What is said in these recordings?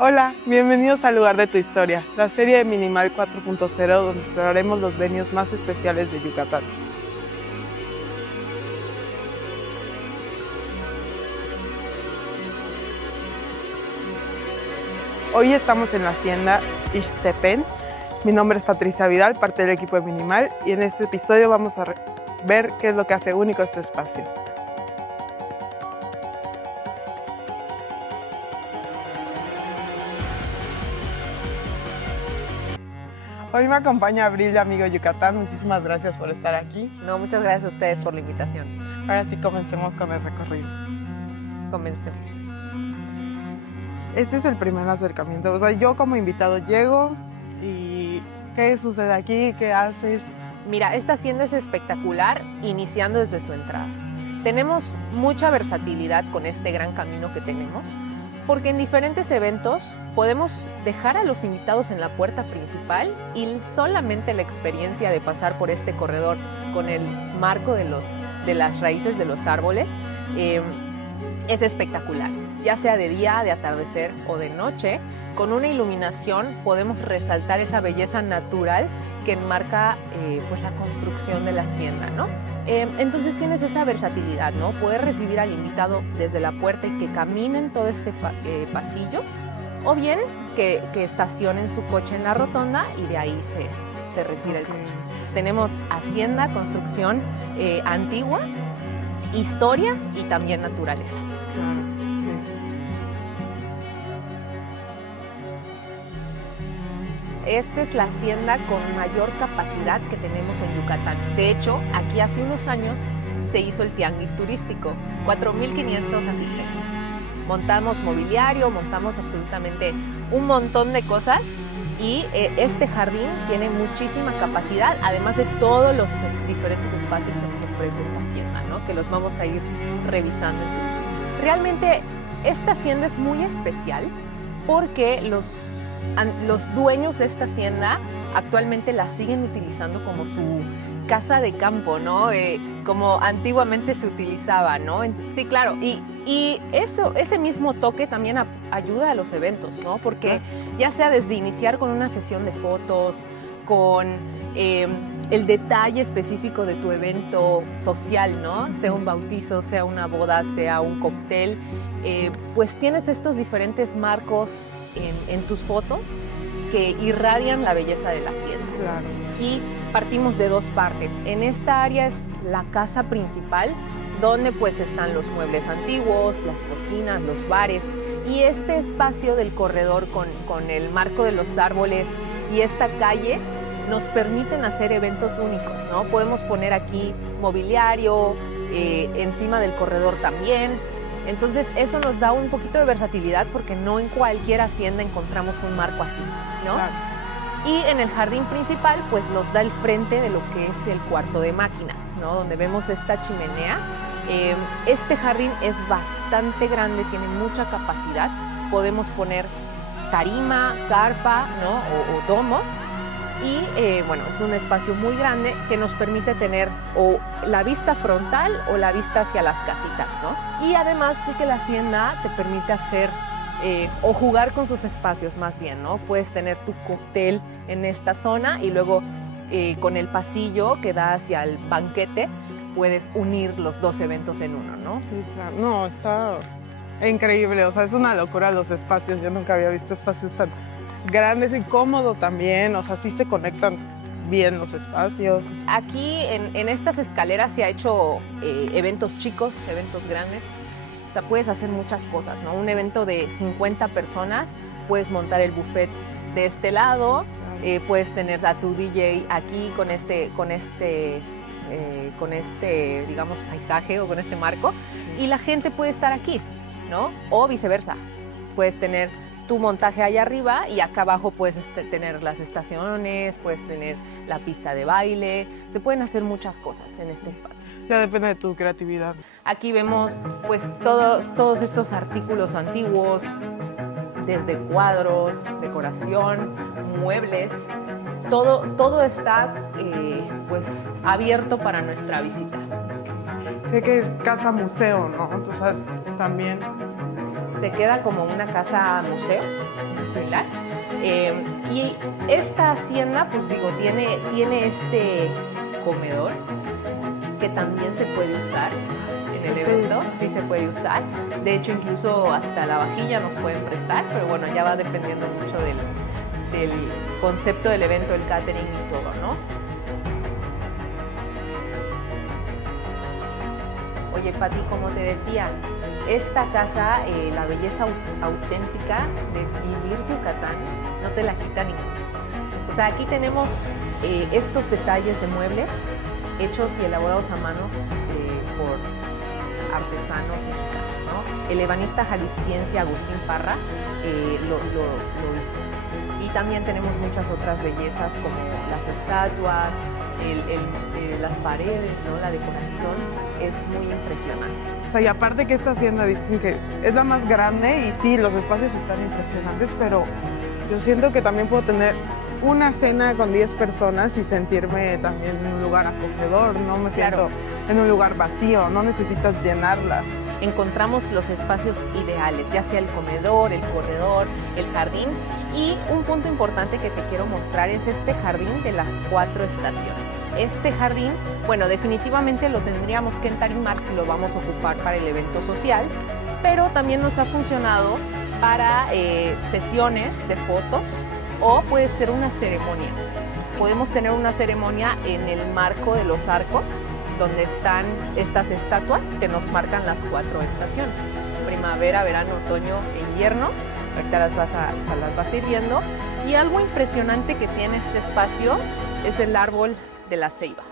Hola, bienvenidos al lugar de tu historia, la serie de Minimal 4.0 donde exploraremos los venios más especiales de Yucatán. Hoy estamos en la hacienda Ixtepén. Mi nombre es Patricia Vidal, parte del equipo de Minimal, y en este episodio vamos a ver qué es lo que hace único este espacio. Hoy me acompaña Abril de Amigo Yucatán. Muchísimas gracias por estar aquí. No, muchas gracias a ustedes por la invitación. Ahora sí, comencemos con el recorrido. Comencemos. Este es el primer acercamiento. O sea, yo como invitado llego y ¿qué sucede aquí? ¿Qué haces? Mira, esta hacienda es espectacular iniciando desde su entrada. Tenemos mucha versatilidad con este gran camino que tenemos, porque en diferentes eventos podemos dejar a los invitados en la puerta principal y solamente la experiencia de pasar por este corredor con el marco de las raíces de los árboles es espectacular. Ya sea de día, de atardecer o de noche, con una iluminación podemos resaltar esa belleza natural que enmarca pues la construcción de la hacienda, ¿no? Entonces tienes esa versatilidad, ¿no? Poder recibir al invitado desde la puerta y que caminen todo este pasillo, o bien que estacionen su coche en la rotonda y de ahí se retira el coche. Tenemos hacienda, construcción antigua, historia y también naturaleza. Claro, sí. Esta es la hacienda con mayor capacidad que tenemos en Yucatán. De hecho, aquí hace unos años se hizo el tianguis turístico, 4,500 asistentes. Montamos mobiliario, montamos absolutamente un montón de cosas y este jardín tiene muchísima capacidad, además de todos los diferentes espacios que nos ofrece esta hacienda, ¿no? Que los vamos a ir revisando en tu visita. Realmente esta hacienda es muy especial porque los dueños de esta hacienda actualmente la siguen utilizando como su casa de campo, ¿no? Como antiguamente se utilizaba, ¿no? Sí, claro. Y ese mismo toque también ayuda a los eventos, ¿no? Porque ya sea desde iniciar con una sesión de fotos, con el detalle específico de tu evento social, ¿no? Sea un bautizo, sea una boda, sea un cóctel, pues tienes estos diferentes marcos en tus fotos que irradian la belleza de la hacienda. Claro. Aquí partimos de dos partes. En esta área es la casa principal, donde pues están los muebles antiguos, las cocinas, los bares, y este espacio del corredor con el marco de los árboles y esta calle nos permiten hacer eventos únicos, ¿no? Podemos poner aquí mobiliario, encima del corredor también. Entonces eso nos da un poquito de versatilidad porque no en cualquier hacienda encontramos un marco así, ¿no? Claro. Y en el jardín principal pues nos da el frente de lo que es el cuarto de máquinas, ¿no? Donde vemos esta chimenea. Este jardín es bastante grande, tiene mucha capacidad. Podemos poner tarima, carpa, ¿no? o domos. Y bueno, es un espacio muy grande que nos permite tener o la vista frontal o la vista hacia las casitas, ¿no? Y además de que la hacienda te permite hacer o jugar con sus espacios más bien, ¿no? Puedes tener tu cóctel en esta zona y luego con el pasillo que da hacia el banquete puedes unir los dos eventos en uno, ¿no? Sí, claro. No, está increíble. O sea, es una locura los espacios. Yo nunca había visto espacios tan grandes y cómodos también. O sea, sí se conectan bien los espacios. Aquí en estas escaleras se ha hecho eventos chicos, eventos grandes. O sea, puedes hacer muchas cosas, ¿no? Un evento de 50 personas, puedes montar el buffet de este lado, puedes tener a tu DJ aquí con este, digamos, paisaje o con este marco, y la gente puede estar aquí, ¿no? O viceversa. Puedes tener tu montaje allá arriba y acá abajo puedes tener las estaciones, puedes tener la pista de baile. Se pueden hacer muchas cosas en este espacio. Ya depende de tu creatividad. Aquí vemos pues todos estos artículos antiguos, desde cuadros, decoración, muebles. Todo está pues abierto para nuestra visita. Sé que es casa museo, ¿no? Entonces también se queda como una casa museo, similar. Y esta hacienda, pues digo, tiene este comedor que también se puede usar en el evento, sí se puede usar. De hecho, incluso hasta la vajilla nos pueden prestar, pero bueno, ya va dependiendo mucho del concepto del evento, el catering y todo, ¿no? Oye, Pati, como te decía, esta casa, la belleza auténtica de vivir Yucatán, no te la quita ninguno. O sea, aquí tenemos estos detalles de muebles hechos y elaborados a mano por artesanos mexicanos, ¿no? El ebanista jalisciense Agustín Parra lo hizo. Y también tenemos muchas otras bellezas como las estatuas, las paredes, ¿no? La decoración es muy impresionante. O sea, y aparte que esta hacienda dicen que es la más grande y sí, los espacios están impresionantes, pero yo siento que también puedo tener una cena con 10 personas y sentirme también en un lugar acogedor, no me siento en un lugar vacío, no necesitas llenarla. Encontramos los espacios ideales, ya sea el comedor, el corredor, el jardín. Y un punto importante que te quiero mostrar es este jardín de las 4 estaciones. Este jardín, bueno, definitivamente lo tendríamos que entarimar si lo vamos a ocupar para el evento social, pero también nos ha funcionado para sesiones de fotos o puede ser una ceremonia. Podemos tener una ceremonia en el marco de los arcos, donde están estas estatuas que nos marcan las 4 estaciones: primavera, verano, otoño e invierno. Ahorita las vas a ir viendo. Y algo impresionante que tiene este espacio es el árbol de la ceiba.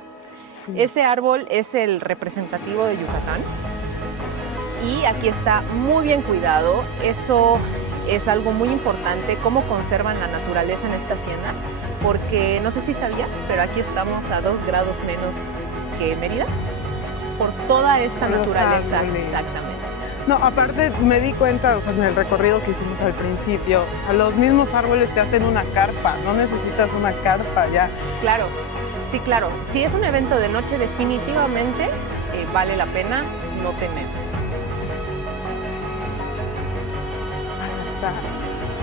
Sí. Ese árbol es el representativo de Yucatán y aquí está muy bien cuidado. Eso es algo muy importante, cómo conservan la naturaleza en esta hacienda, porque no sé si sabías, pero aquí estamos a 2 grados menos que Mérida por toda esta naturaleza. Exactamente. No, aparte me di cuenta, o sea, en el recorrido que hicimos al principio, o sea, los mismos árboles te hacen una carpa, no necesitas una carpa ya. Claro, sí, claro. Si es un evento de noche, definitivamente vale la pena no tener. Está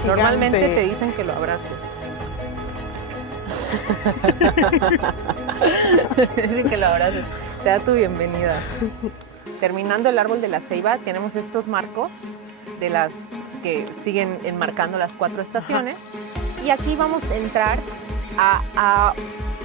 Normalmente gigante. te dicen que lo abraces. Dicen que lo abraces. Te da tu bienvenida. Terminando el árbol de la ceiba, tenemos estos marcos de las que siguen enmarcando las 4 estaciones. Y aquí vamos a entrar a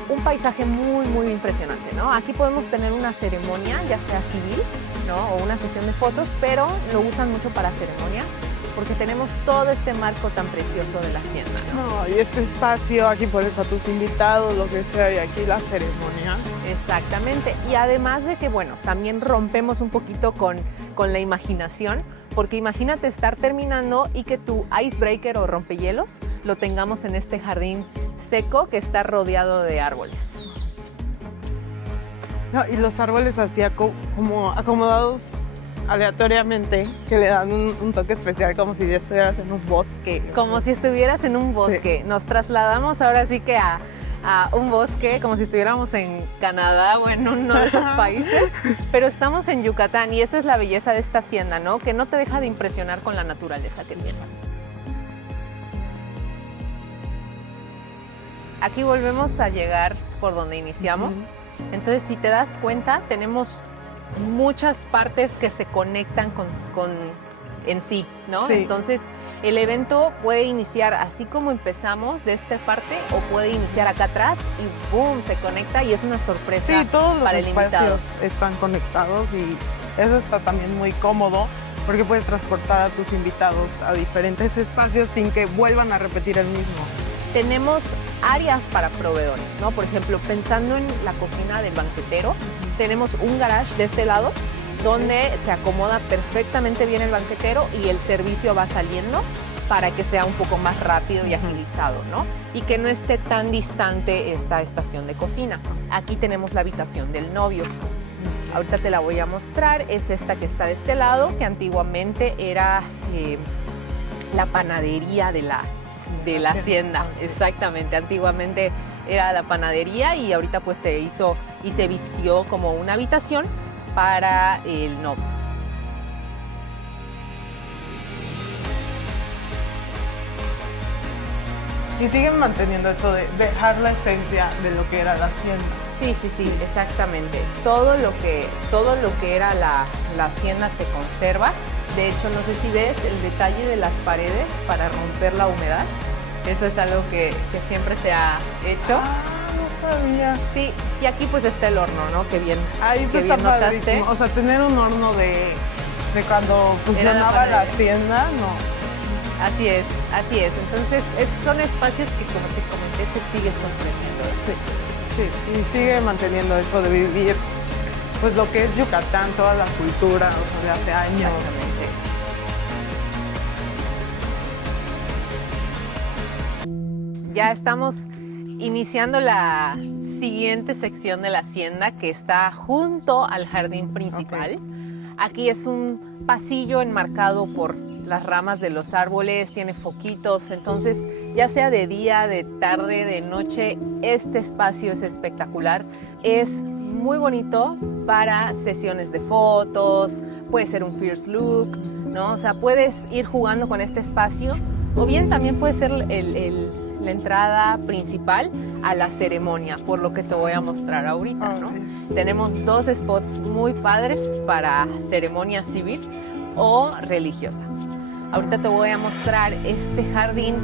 un paisaje muy, muy impresionante, ¿no? Aquí podemos tener una ceremonia, ya sea civil, ¿no? O una sesión de fotos, pero lo usan mucho para ceremonias, porque tenemos todo este marco tan precioso de la hacienda, ¿no? No, y este espacio, aquí pones a tus invitados, lo que sea, y aquí la ceremonia. Exactamente. Y además de que, bueno, también rompemos un poquito con la imaginación, porque imagínate estar terminando y que tu icebreaker o rompehielos lo tengamos en este jardín seco que está rodeado de árboles. No, y los árboles así como acomodados aleatoriamente, que le dan un toque especial, como si ya estuvieras en un bosque. Como si estuvieras en un bosque. Sí. Nos trasladamos ahora sí que a un bosque, como si estuviéramos en Canadá o en uno de esos países, pero estamos en Yucatán y esta es la belleza de esta hacienda, ¿no? Que no te deja de impresionar con la naturaleza que tiene. Aquí volvemos a llegar por donde iniciamos. Entonces, si te das cuenta, tenemos muchas partes que se conectan con en sí, ¿no? Sí. Entonces, el evento puede iniciar así como empezamos de esta parte o puede iniciar acá atrás y ¡boom! Se conecta y es una sorpresa. Sí, todos para los espacios están conectados y eso está también muy cómodo porque puedes transportar a tus invitados a diferentes espacios sin que vuelvan a repetir el mismo. Tenemos áreas para proveedores, ¿no? Por ejemplo, pensando en la cocina del banquetero, tenemos un garage de este lado donde se acomoda perfectamente bien el banquetero y el servicio va saliendo para que sea un poco más rápido y agilizado, ¿no? Y que no esté tan distante esta estación de cocina. Aquí tenemos la habitación del novio. Ahorita te la voy a mostrar. Es esta que está de este lado, que antiguamente era la panadería de la hacienda. Exactamente, antiguamente era la panadería y ahorita pues se hizo y se vistió como una habitación para el novio. Y siguen manteniendo esto de dejar la esencia de lo que era la hacienda. Sí, exactamente. Todo lo que era la hacienda se conserva. De hecho, no sé si ves el detalle de las paredes para romper la humedad. Eso es algo que siempre se ha hecho. No sabía. Sí, y aquí pues está el horno, ¿no? Que bien, Ahí que está bien notaste. padrísimo. O sea, tener un horno de cuando funcionaba la hacienda, no. Así es. Entonces, son espacios que, como te comenté, te sigue sorprendiendo. Sí, y sigue manteniendo eso de vivir, pues lo que es Yucatán, toda la cultura, o sea, de hace años. Exactamente. Ya estamos iniciando la siguiente sección de la hacienda, que está junto al jardín principal. Okay. Aquí es un pasillo enmarcado por las ramas de los árboles, tiene foquitos, entonces ya sea de día, de tarde, de noche, este espacio es espectacular. Es muy bonito para sesiones de fotos, puede ser un first look, ¿no? O sea, puedes ir jugando con este espacio, o bien también puede ser la entrada principal a la ceremonia, por lo que te voy a mostrar ahorita, ¿no? Tenemos dos spots muy padres para ceremonia civil o religiosa. Ahorita te voy a mostrar este jardín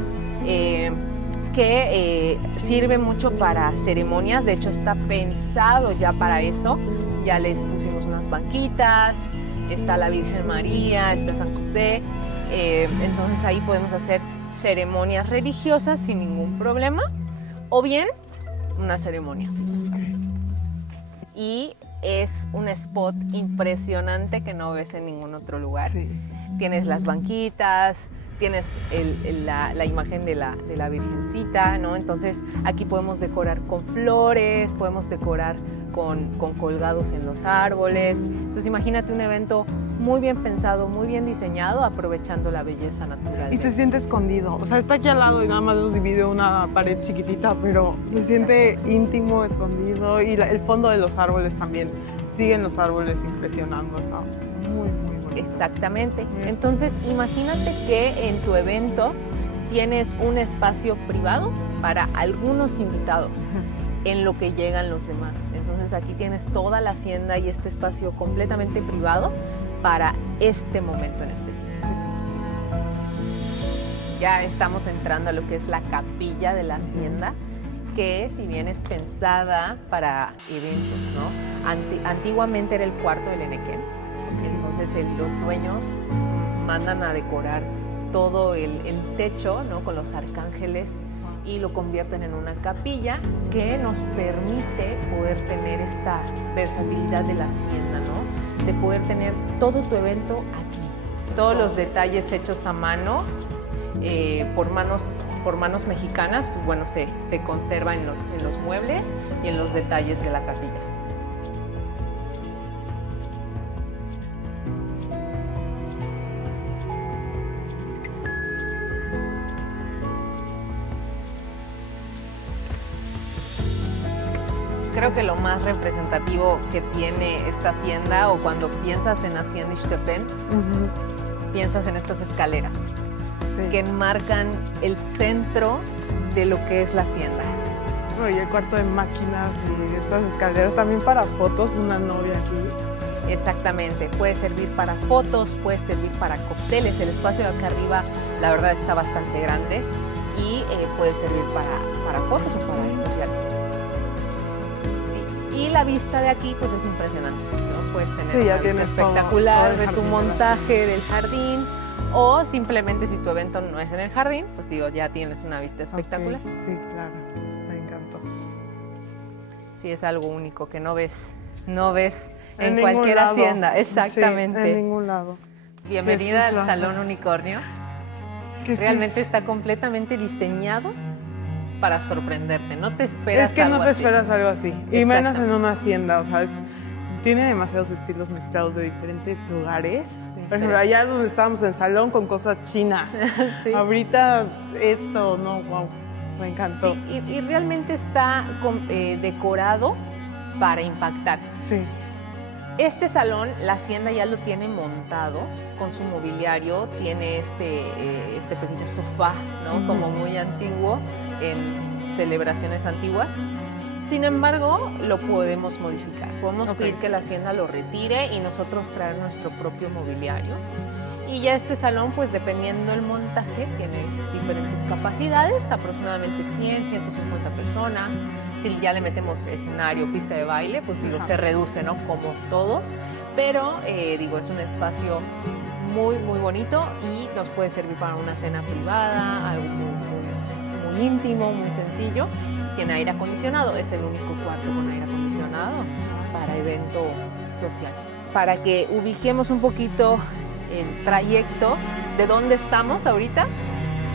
que sirve mucho para ceremonias. De hecho, está pensado ya para eso. Ya les pusimos unas banquitas, está la Virgen María, está San José. Entonces ahí podemos hacer ceremonias religiosas sin ningún problema, o bien una ceremonia civil. Y es un spot impresionante que no ves en ningún otro lugar. Sí. Tienes las banquitas, tienes la imagen de la Virgencita, ¿no? Entonces aquí podemos decorar con flores, podemos decorar con colgados en los árboles. Entonces imagínate un evento muy bien pensado, muy bien diseñado, aprovechando la belleza natural. Y se siente escondido, o sea, está aquí al lado y nada más nos divide una pared chiquitita, pero se siente íntimo, escondido, y el fondo de los árboles también, siguen los árboles impresionando, o sea, muy bonito. Exactamente. Entonces imagínate que en tu evento tienes un espacio privado para algunos invitados, en lo que llegan los demás. Entonces aquí tienes toda la hacienda y este espacio completamente privado para este momento en específico. Ya estamos entrando a lo que es la capilla de la hacienda, que si bien es pensada para eventos, ¿no? Antiguamente era el cuarto del enequén. Entonces los dueños mandan a decorar todo el techo, ¿no? Con los arcángeles, y lo convierten en una capilla que nos permite poder tener esta versatilidad de la hacienda, ¿no? De poder tener todo tu evento aquí. Todos los detalles hechos a mano, por manos mexicanas, pues bueno, se conserva en los muebles y en los detalles de la capilla. Creo que lo más representativo que tiene esta hacienda, o cuando piensas en Hacienda Ixtepén, piensas en estas escaleras, que enmarcan el centro de lo que es la hacienda. Y el cuarto de máquinas y estas escaleras también para fotos, una novia aquí. Exactamente, puede servir para fotos, puede servir para cócteles. El espacio de acá arriba, la verdad, está bastante grande y puede servir para fotos o para redes sociales. Y la vista de aquí pues es impresionante, ¿no? Puedes tener una vista espectacular de tu montaje del jardín, o simplemente si tu evento no es en el jardín, pues digo, ya tienes una vista espectacular. Okay. Sí, claro, me encantó. Sí, es algo único que no ves en cualquier hacienda. Exactamente. Sí, en ningún lado. Bienvenida al Salón Unicornios. Realmente está completamente diseñado para sorprenderte, no te esperas algo así. Es que no te esperas algo así, y menos en una hacienda, o sea, tiene demasiados estilos mezclados de diferentes lugares. Por ejemplo, allá donde estábamos en salón con cosas chinas, sí. Ahorita esto, no, wow, me encantó. Sí, y realmente está decorado para impactar. Sí. Este salón, la hacienda ya lo tiene montado con su mobiliario, tiene este pequeño sofá, ¿no? Como muy antiguo en celebraciones antiguas. Sin embargo, lo podemos modificar. Podemos pedir que la hacienda lo retire y nosotros traer nuestro propio mobiliario. Y ya este salón, pues dependiendo del montaje, tiene diferentes capacidades, aproximadamente 100, 150 personas. Si ya le metemos escenario, pista de baile, pues digo, se reduce, ¿no? Como todos. Pero, digo, es un espacio muy, muy bonito y nos puede servir para una cena privada, algo muy íntimo, muy sencillo. Tiene aire acondicionado, es el único cuarto con aire acondicionado para evento social. Para que ubiquemos un poquito el trayecto de dónde estamos ahorita,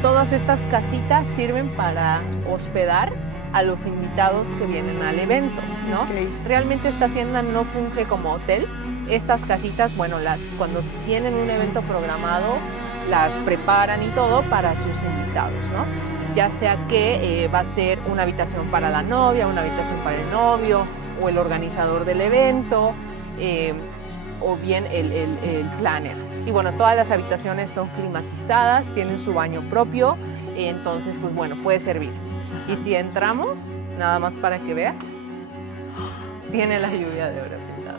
todas estas casitas sirven para hospedar a los invitados que vienen al evento, ¿no? Realmente esta hacienda no funge como hotel. Estas casitas, bueno, cuando tienen un evento programado, las preparan y todo para sus invitados, ¿no? Ya sea que va a ser una habitación para la novia, una habitación para el novio, o el organizador del evento, o bien el planner. Y bueno, todas las habitaciones son climatizadas, tienen su baño propio, entonces, pues bueno, puede servir. Y si entramos, nada más para que veas, tiene la lluvia de oro pintada.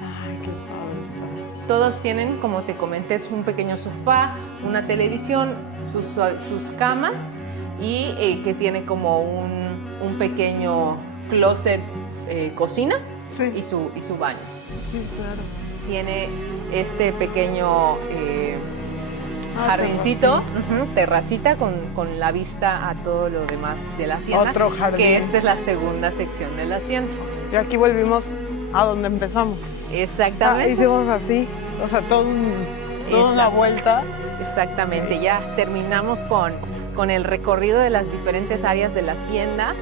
Ay, qué padre. Todos tienen, como te comenté, un pequeño sofá, una televisión, sus camas y que tiene como un pequeño closet, cocina, sí, y su baño. Sí, claro. Tiene este pequeño jardincito, terracita con la vista a todo lo demás de la hacienda. Otro jardín. Que esta es la segunda sección de la hacienda. Y aquí volvimos a donde empezamos. Exactamente. Hicimos así, o sea, toda una vuelta. Exactamente, ya terminamos con el recorrido de las diferentes áreas de la hacienda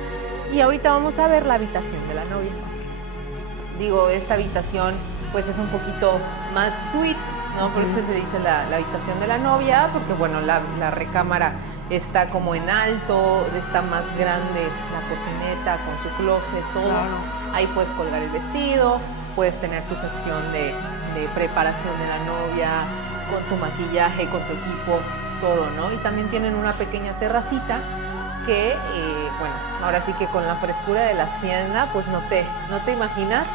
y ahorita vamos a ver la habitación de la novia. Digo, esta habitación pues es un poquito más suite, ¿no? Por eso se dice la habitación de la novia, porque bueno, la recámara está como en alto, está más grande la cocineta con su closet, todo. Claro. Ahí puedes colgar el vestido, puedes tener tu sección de preparación de la novia, con tu maquillaje, con tu equipo, todo, ¿no? Y también tienen una pequeña terracita que, bueno, ahora sí que con la frescura de la hacienda, pues no te imaginas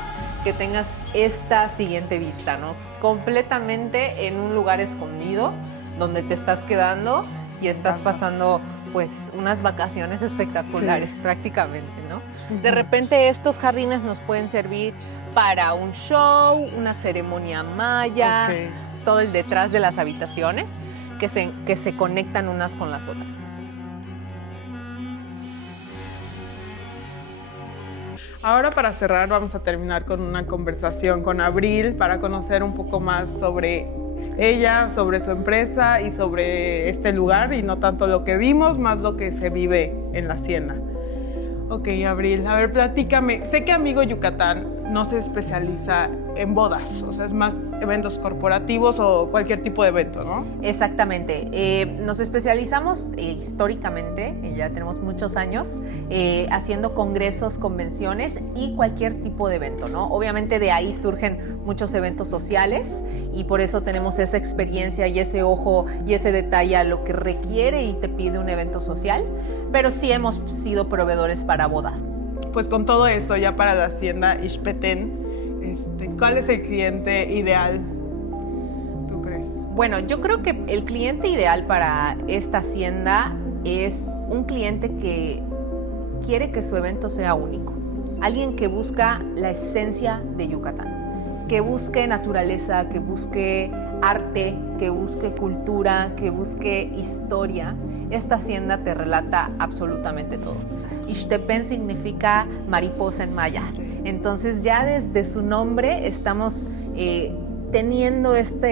que tengas esta siguiente vista, ¿no? Completamente en un lugar escondido, donde te estás quedando y estás pasando, pues, unas vacaciones espectaculares, prácticamente, ¿no? De repente estos jardines nos pueden servir para un show, una ceremonia maya, todo el detrás de las habitaciones que se conectan unas con las otras. Ahora, para cerrar, vamos a terminar con una conversación con Abril para conocer un poco más sobre ella, sobre su empresa y sobre este lugar, y no tanto lo que vimos, más lo que se vive en la hacienda. Ok, Abril, a ver, platícame. Sé que Amigo Yucatán no se especializa en bodas, o sea, es más eventos corporativos o cualquier tipo de evento, ¿no? Exactamente. Nos especializamos históricamente, ya tenemos muchos años, haciendo congresos, convenciones y cualquier tipo de evento, ¿no? Obviamente de ahí surgen muchos eventos sociales y por eso tenemos esa experiencia y ese ojo y ese detalle a lo que requiere y te pide un evento social, pero sí hemos sido proveedores para bodas. Pues con todo eso, ya para la hacienda Ixpetén, ¿cuál es el cliente ideal, tú crees? Bueno, yo creo que el cliente ideal para esta hacienda es un cliente que quiere que su evento sea único. Alguien que busca la esencia de Yucatán, que busque naturaleza, que busque arte, que busque cultura, que busque historia. Esta hacienda te relata absolutamente todo. Ixtepén significa mariposa en maya. Entonces ya desde su nombre estamos teniendo esta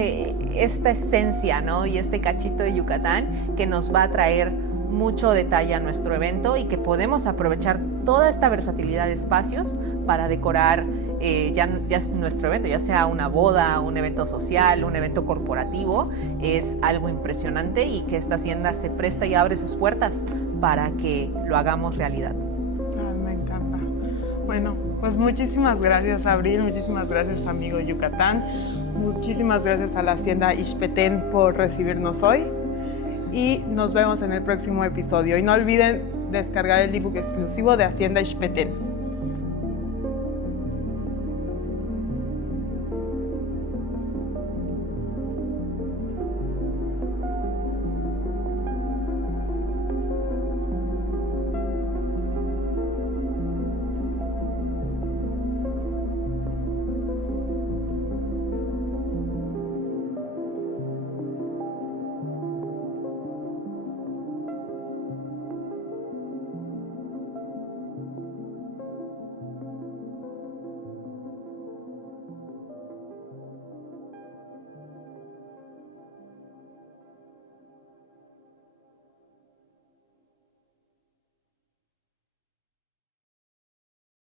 esencia, ¿no? Y este cachito de Yucatán que nos va a traer mucho detalle a nuestro evento y que podemos aprovechar toda esta versatilidad de espacios para decorar ya nuestro evento, ya sea una boda, un evento social, un evento corporativo. Es algo impresionante y que esta hacienda se presta y abre sus puertas para que lo hagamos realidad. Me encanta. Bueno, Pues muchísimas gracias, Abril, muchísimas gracias, amigo Yucatán, muchísimas gracias a la Hacienda Ixpetén por recibirnos hoy y nos vemos en el próximo episodio. Y no olviden descargar el ebook exclusivo de Hacienda Ixpetén.